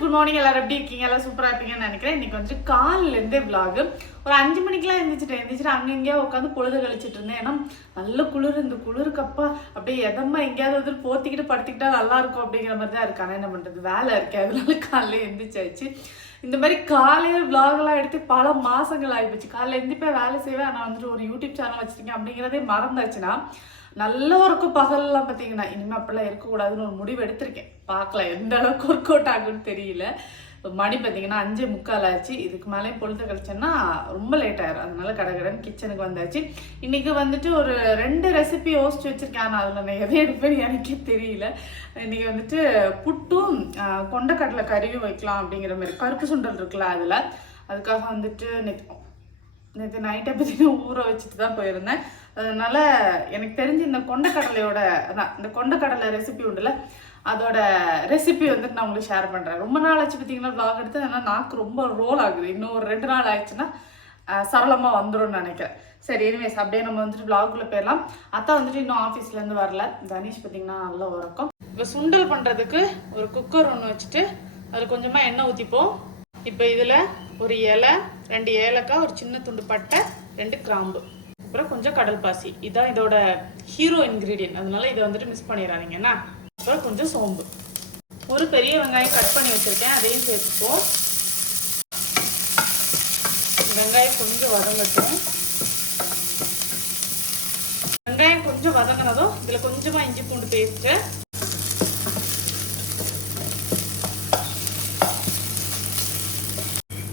Good morning எல்லாரும் எப்படி இருக்கீங்க? எல்லாம் சூப்பராக இருப்பீங்கன்னு நினைக்கிறேன். இன்னைக்கு வந்து காலிலேருந்து vlog. ஒரு அஞ்சு மணிக்கெல்லாம் எழுந்திரிச்சிட்டேன் எழுந்திரிச்சிட்டு அங்கங்கேயே உட்காந்து பொழுது கழிச்சிட்டு இருந்தேன். ஏன்னா நல்ல குளிர் இந்த குளிருக்கப்பா. அப்படியே எதமா எங்கேயாவது வந்து போத்திக்கிட்டு படுத்திக்கிட்டா நல்லா இருக்கும் அப்படிங்கிற மாதிரி தான் இருக்கு ஆனால் என்ன பண்ணுறது வேலை இருக்கு. அதனால காலையில் எழுந்திரிச்சாச்சு இந்த மாதிரி காலையில் விலாகெல்லாம் எடுத்து பல மாதங்கள் ஆகிப்போச்சு காலையில் எழுந்திப்பே வேலை செய்வேன். ஆனால் வந்துட்டு ஒரு யூடியூப் சேனல் வச்சிருக்கேன் அப்படிங்கிறதே மறந்தாச்சுன்னா நல்லா இருக்கும் பகல்லாம் பார்த்தீங்கன்னா இனிமேல் அப்படிலாம் இருக்கக்கூடாதுன்னு ஒரு முடிவு எடுத்திருக்கேன். பார்க்கலாம் எந்த அளவுக்கு ஒர்க் அவுட் ஆகும்னு தெரியல. மணி பார்த்தீங்கன்னா அஞ்சே முக்கால் ஆச்சு. இதுக்கு மேலே பொழுது கழிச்சேன்னா ரொம்ப லேட் ஆயிரும். அதனால கடகடன்னு கிச்சனுக்கு வந்தாச்சு. இன்னைக்கு வந்துட்டு ஒரு ரெண்டு ரெசிபி யோசிச்சு வச்சிருக்கேன். ஆனால் அதில் நான் எதை எடுப்பேன்னு எனக்கே தெரியல. இன்னைக்கு வந்துட்டு புட்டும் கொண்டக்கடலை கறியும் வைக்கலாம் அப்படிங்கிற மாதிரி. கருப்பு சுண்டல் இருக்குல்ல அதில். அதுக்காக வந்துட்டு நேற்று நைட்டை பற்றின ஊற வச்சுட்டு தான் போயிருந்தேன். அதனால எனக்கு தெரிஞ்சு இந்த கொண்டக்கடலையோட அதான் இந்த கொண்டக்கடலை ரெசிபி உண்டுல அதோட ரெசிபி வந்துட்டு நான் உங்களுக்கு ஷேர் பண்ணுறேன் ரொம்ப நாள் ஆச்சு பார்த்தீங்கன்னா ப்ளாக் எடுத்து அதனால் நாக்கு ரொம்ப ரோல் ஆகுது. இன்னும் ஒரு ரெண்டு நாள் ஆயிடுச்சுன்னா சரளமாக வந்துடும் நினைக்கிறேன். சரி எனிவேஸ் அப்படியே நம்ம வந்துட்டு vlogக்குள்ள போயிடலாம். அத்தா வந்துட்டு இன்னும் ஆஃபீஸ்லேருந்து வரல. தனிஷ் பார்த்தீங்கன்னா நல்ல உறக்கம். இப்போ சுண்டல் பண்ணுறதுக்கு ஒரு குக்கர் ஒன்று வச்சுட்டு அதில் கொஞ்சமாக எண்ணெய் ஊற்றிப்போம் இப்போ இதில் ஒரு இலை ரெண்டு ஏலக்காய் ஒரு சின்ன துண்டு பட்டை ரெண்டு கிராம்பு. அப்புறம் கொஞ்சம் கடல் பாசி. இதுதான் இதோட ஹீரோ இன்க்ரீடியன்ட் அதனால இதை வந்துட்டு மிஸ் பண்ணிடாதீங்கன்னா அப்புறம் கொஞ்சம் சோம்பு. ஒரு பெரிய வெங்காயம் கட் பண்ணி வச்சுருக்கேன் அதையும் சேர்த்துப்போம். வெங்காயம் கொஞ்சம் வதங்கட்டும். வெங்காயம் கொஞ்சம் வதங்கினதும் இதில் கொஞ்சமாக இஞ்சி பூண்டு பேஸ்ட்டு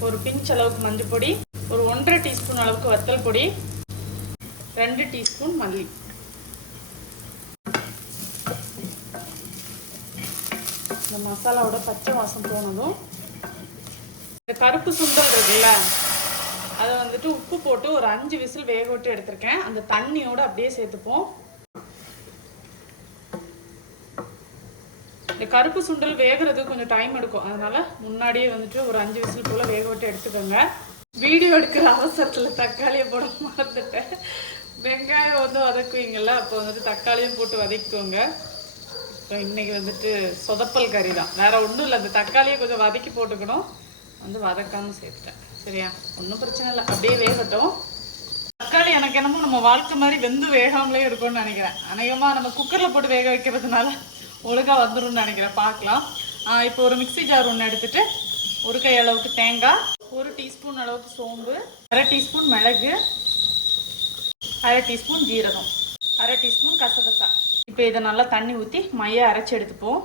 ஒரு பிஞ்ச் அளவுக்கு மஞ்சள் பொடி ஒரு ஒன்றரை டீஸ்பூன் அளவுக்கு வத்தல் பொடி ரெண்டு டீஸ்பூன் மல்லி. இந்த மசாலாவோட பச்சை வாசம் போனதும் இந்த கருப்பு சுண்டல் இருக்குல்ல அதை வந்துட்டு உப்பு போட்டு ஒரு அஞ்சு விசில் வேக விட்டு எடுத்திருக்கேன். அந்த தண்ணியோட அப்படியே சேர்த்துப்போம். இந்த கருப்பு சுண்டல் வேகிறதுக்கு கொஞ்சம் டைம் எடுக்கும். அதனால முன்னாடியே வந்துட்டு ஒரு அஞ்சு விசில் போல வேக விட்டு எடுத்துக்கோங்க. வீடியோ எடுக்கிற அவசரத்துல தக்காளியை போட மறந்துட்டேன். வெங்காயம் வந்து வதக்குவீங்கல்ல அப்போ வந்துட்டு தக்காளியும் போட்டு வதக்கிக்கோங்க. இன்னைக்கு வந்துட்டு சொதப்பல் கறி தான். வேற ஒன்றும் இல்லை அந்த தக்காளியை கொஞ்சம் வதக்கி போட்டுக்கணும். வந்து வதக்காம சேர்த்துட்டேன். சரியா? ஒன்றும் பிரச்சனை இல்லை. அப்படியே வேகட்டும். தக்காளி எனக்கு என்னமோ நம்ம வாழ்க்கை மாதிரி வெந்து வேகாமலே இருக்கும்னு நினைக்கிறேன். அநேகமாக நம்ம குக்கரில் போட்டு வேக வைக்கிறதுனால ஒழுங்காக வந்துடும் நினைக்கிறேன். பார்க்கலாம். இப்போ ஒரு மிக்ஸி ஜார் ஒன்று எடுத்துட்டு ஒரு கை அளவுக்கு தேங்காய் ஒரு டீஸ்பூன் அளவுக்கு சோம்பு அரை டீஸ்பூன் மிளகு அரை டீஸ்பூன் ஜீரகம் அரை டீஸ்பூன் கசகசா. இப்போ இதை நல்லா தண்ணி ஊற்றி மைய அரைச்சி எடுத்துப்போம்.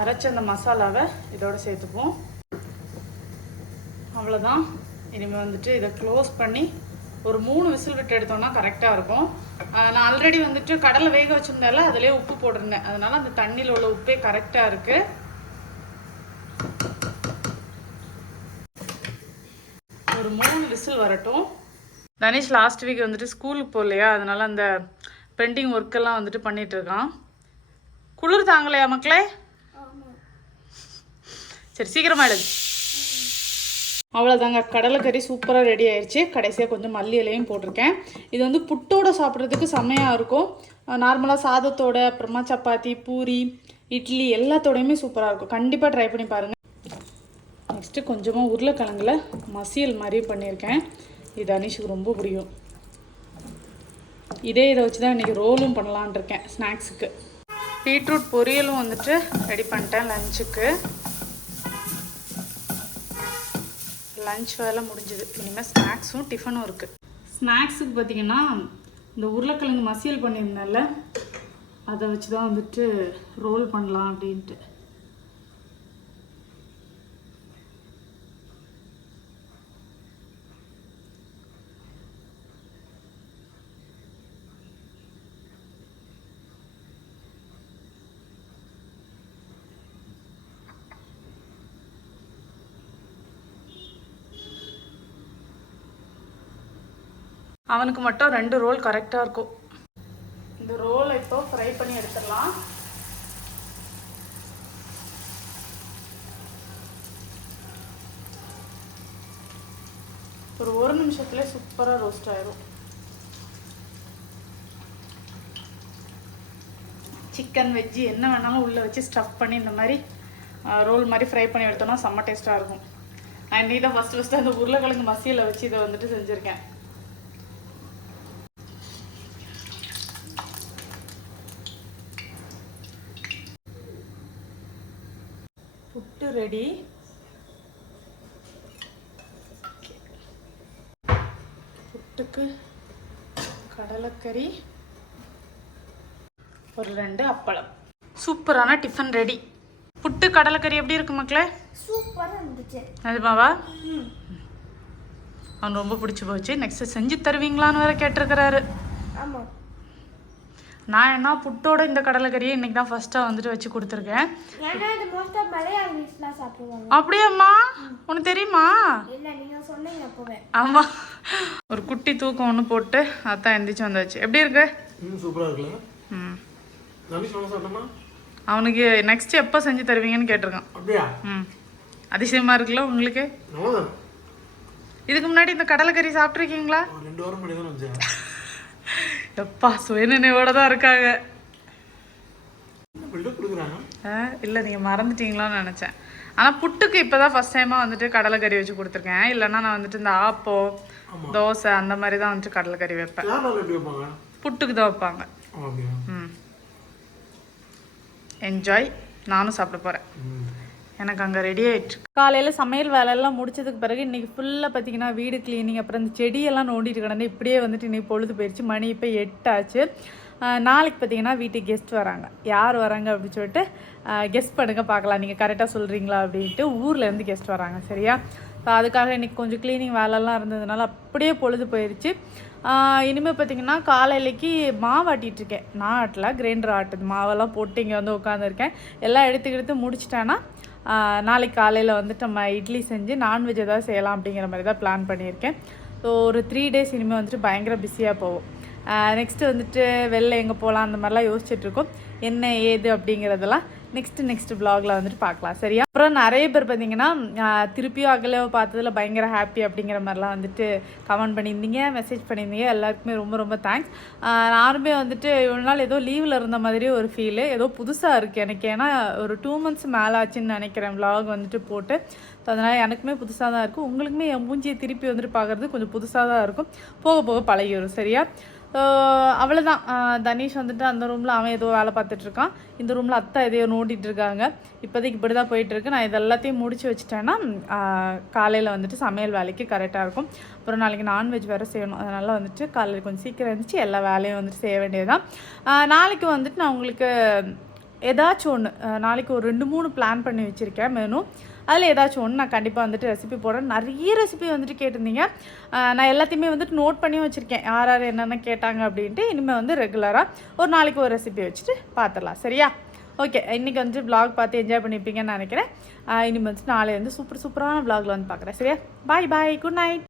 அரைச்ச அந்த மசாலாவை இதோட சேர்த்துப்போம். அவ்வளோதான் இனிமேல் வந்துட்டு இதை க்ளோஸ் பண்ணி ஒரு மூணு விசில் விட்டு எடுத்தோம்னா கரெக்டாக இருக்கும். நான் ஆல்ரெடி வந்துட்டு கடலை வேக வச்சிருந்தால அதிலே உப்பு போட்டிருந்தேன். அதனால அந்த தண்ணியில் உள்ள உப்பே கரெக்டாக இருக்குது ஒரு மூணு விசில் வரட்டும். தனிஷ் லாஸ்ட் வீக் வந்துட்டு ஸ்கூலுக்கு போகலையா? அதனால அந்த பெண்டிங் ஒர்க்கெல்லாம் வந்துட்டு பண்ணிட்டு இருக்கான். குளிர் தாங்கலையா மக்களே? சரி சீக்கிரமா எடு. அவ்வளோதாங்க கடலைக்கறி சூப்பராக ரெடி ஆயிடுச்சு கடைசியாக கொஞ்சம் மல்லி இலையும் போட்டிருக்கேன். இது வந்து புட்டோட சாப்பிட்றதுக்கு செம்மையாக இருக்கும். நார்மலாக சாதத்தோட அப்புறமா சப்பாத்தி பூரி இட்லி எல்லாத்தோடையுமே சூப்பராக இருக்கும். கண்டிப்பாக ட்ரை பண்ணி பாருங்கள் நெக்ஸ்ட்டு கொஞ்சமாக உருளைக்கிழங்குல மசியல் மாதிரி பண்ணியிருக்கேன். இது அனிஷுக்கு ரொம்ப பிடிக்கும். இதே இதை வச்சு தான் இன்றைக்கி ரோலும் பண்ணலான் இருக்கேன் ஸ்நாக்ஸுக்கு பீட்ரூட் பொரியலும் வந்துட்டு ரெடி பண்ணிட்டேன் லஞ்சுக்கு லஞ்ச் வேலை முடிஞ்சுது. இனிமேல் ஸ்நாக்ஸும் டிஃபனும் இருக்குது ஸ்நாக்ஸுக்கு பார்த்தீங்கன்னா இந்த உருளைக்கிழங்கு மசியல் பண்ணியிருந்தேன்ல அதை வச்சு தான் வந்துட்டு ரோல் பண்ணலாம் அப்படின்ட்டு. அவனுக்கு மட்டும் ரெண்டு ரோல் கரெக்டாக இருக்கும். இந்த ரோலை இப்போ ஃப்ரை பண்ணி எடுத்துடலாம். ஒரு ஒரு நிமிஷத்துல சூப்பராக ரோஸ்ட் ஆயிரும். சிக்கன் வெஜ்ஜு என்ன வேணாலும் உள்ளே வச்சு ஸ்டஃப் பண்ணி இந்த மாதிரி ரோல் மாதிரி ஃப்ரை பண்ணி எடுத்தோம்னா செம்ம டேஸ்ட்டாக இருக்கும். நான் இன்னைக்கு தான் ஃபஸ்ட்டு ஃபஸ்ட்டு அந்த உருளைக்கிழங்கு மசியலை வச்சு இதை வந்துட்டு செஞ்சுருக்கேன். புட்டு ரெடி புட்டுக்கு கடலைக்கறி ஒரு ரெண்டு அப்பளம் சூப்பரான டிஃபன் ரெடி புட்டு கடலைக்கறி எப்படி இருக்கு மக்களே சூப்பராக இருந்துச்சு நிஜமாவா அவன் ரொம்ப பிடிச்சி போச்சு நெக்ஸ்ட் செஞ்சு தருவீங்களான்னு வேற கேட்டிருக்கிறாரு ஆமாம் நான் என்ன புட்டோட இந்த கடலைக்கறியை இன்னைக்கு தான் ஃபர்ஸ்ட்டாக வந்துட்டு வச்சு கொடுத்துருக்கேன். அப்படியாம்மா? உனக்கு தெரியுமா? இல்லை நீங்கள் சொன்னீங்க அப்போவே. ஆமா. ஒரு குட்டி தூக்கம் ஒன்று போட்டு அதான் எந்திரிச்சு வந்தாச்சு. எப்படி இருக்கு? அவனுக்கு நெக்ஸ்ட் எப்போ செஞ்சு தருவீங்கன்னு கேட்டிருக்கான். அப்படியா? ம். அதிசயமா இருக்குல்ல உங்களுக்கு? இதுக்கு முன்னாடி இந்த கடலைக்கறி சாப்பிட்ருக்கீங்களா ஒரு ரெண்டு வாரம் முன்னாடி தான் வச்சேன். எப்பா சுயநினைவோட தான் இருக்காங்க. இல்லை நீங்கள் மறந்துட்டீங்களான்னு நினச்சேன். ஆனால் புட்டுக்கு இப்போ தான் ஃபஸ்ட் டைமாக வந்துட்டு கடலைக்கறி வச்சு கொடுத்துருக்கேன். இல்லைன்னா நான் வந்துட்டு இந்த ஆப்பம் தோசை அந்த மாதிரி தான் வந்துட்டு வைப்பேன். கேரளாவில் எப்படி வைப்பாங்க? புட்டுக்கு தான் வைப்பாங்க. ம். என்ஜாய் நானும் சாப்பிட போகிறேன் எனக்கு அங்கே ரெடி ஆயிடுச்சு. காலையில் சமையல் வேலையெல்லாம் முடிச்சதுக்கு பிறகு இன்றைக்கி ஃபுல்லாக பார்த்தீங்கன்னா வீடு க்ளீனிங் அப்புறம் இந்த செடியெல்லாம் நோண்டிட்டு கிடந்து இப்படியே வந்துட்டு இன்றைக்கி பொழுது போயிடுச்சு மணி இப்போ எட்டாச்சு. நாளைக்கு பார்த்தீங்கன்னா வீட்டுக்கு கெஸ்ட் வராங்க. யார் வராங்க அப்படின்னு சொல்லிட்டு கெஸ்ட் பண்ணுங்க பார்க்கலாம். நீங்கள் கரெக்டாக சொல்கிறீங்களா அப்படின்ட்டு ஊர்லேருந்து கெஸ்ட் வராங்க சரியா? ஸோ அதுக்காக இன்றைக்கி கொஞ்சம் க்ளீனிங் வேலைலாம் இருந்ததுனால அப்படியே பொழுது போயிடுச்சு இனிமேல் பார்த்தீங்கன்னா காலையிலைக்கு மாவு ஆட்டிட்டு இருக்கேன். நான் ஆட்டல கிரைண்டர் ஆட்டுது. மாவெல்லாம் போட்டு இங்கே வந்து உட்காந்துருக்கேன் எல்லாம் எடுத்துக்கிட்டு முடிச்சிட்டேன்னா நாளைக்கு காலையில் வந்துட்டு நம்ம இட்லி செஞ்சு நான்வெஜ் ஏதாவது செய்யலாம் அப்படிங்கிற மாதிரி தான் பிளான் பண்ணியிருக்கேன். ஸோ ஒரு த்ரீ டேஸ் இனிமேல் வந்துட்டு பயங்கர பிஸியாக போகும். நெக்ஸ்ட்டு வந்துட்டு வெளில எங்கே போகலாம் அந்த மாதிரிலாம் யோசிச்சுட்ருக்கோம் என்ன ஏது அப்படிங்கிறதெல்லாம் நெக்ஸ்ட்டு நெக்ஸ்ட் ப்ளாகில் வந்துட்டு பார்க்கலாம் சரியா? அப்புறம் நிறைய பேர் பார்த்தீங்கன்னா திருப்பியும் அகல பார்த்ததில் பயங்கர ஹாப்பி அப்படிங்கிற மாதிரிலாம் வந்துட்டு கமெண்ட் பண்ணியிருந்தீங்க மெசேஜ் பண்ணியிருந்தீங்க. எல்லாருக்குமே ரொம்ப ரொம்ப தேங்க்ஸ் நானுமே வந்துட்டு இவ்வளோ நாள் ஏதோ லீவில் இருந்த மாதிரி ஒரு ஃபீலு ஏதோ புதுசாக இருக்குது எனக்கு. ஏன்னா ஒரு டூ மந்த்ஸ் மேலே ஆச்சுன்னு நினைக்கிறேன் விலாக் வந்துட்டு போட்டு. ஸோ அதனால் எனக்குமே புதுசாக தான் இருக்கும் உங்களுக்குமே என் மூஞ்சியை திருப்பி வந்துட்டு பார்க்குறது கொஞ்சம் புதுசாக தான் இருக்கும். போக போக பழகி வரும் சரியா? அவ்வளோதான் தனீஷ் வந்துட்டு அந்த ரூமில் அவன் ஏதோ வேலை பார்த்துட்டு இருக்கான் இந்த ரூமில் அத்தை எதையோ நோண்டிகிட்டு இருக்காங்க இப்போதைக்கு இப்படி தான் போயிட்டுருக்கு நான் இது எல்லாத்தையும் முடிச்சு வச்சுட்டேன்னா காலையில் வந்துட்டு சமையல் வேலைக்கு கரெக்டாக இருக்கும். அப்புறம் நாளைக்கு நான்வெஜ் வேறு செய்யணும். அதனால் வந்துட்டு காலையில் கொஞ்சம் சீக்கிரம் இருந்துச்சு எல்லா வேலையும் வந்துட்டு செய்ய வேண்டியதுதான். நாளைக்கு வந்துட்டு நான் உங்களுக்கு ஏதாச்சும் ஒன்று நாளைக்கு ஒரு ரெண்டு மூணு பிளான் பண்ணி வச்சுருக்கேன் மெனு அதில் ஏதாச்சும் ஒன்று நான் கண்டிப்பாக வந்துட்டு ரெசிபி போடுறேன். நிறைய ரெசிபி வந்துட்டு கேட்டிருந்தீங்க. நான் எல்லாத்தையுமே வந்துட்டு நோட் பண்ணியும் வச்சுருக்கேன். யார் யார் என்னென்ன கேட்டாங்க அப்படின்ட்டு. இனிமேல் வந்து ரெகுலராக ஒரு நாளைக்கு ஒரு ரெசிபி வச்சுட்டு பார்த்துடலாம் சரியா? ஓகே இன்றைக்கி வந்து ப்ளாக் பார்த்து என்ஜாய் பண்ணியிருப்பீங்கன்னு நினைக்கிறேன். இனிமேல் வந்துட்டு நாளை வந்து சூப்பர் சூப்பரான vlogல வந்து பார்க்குறேன் சரியா? பாய் பாய் குட் நைட்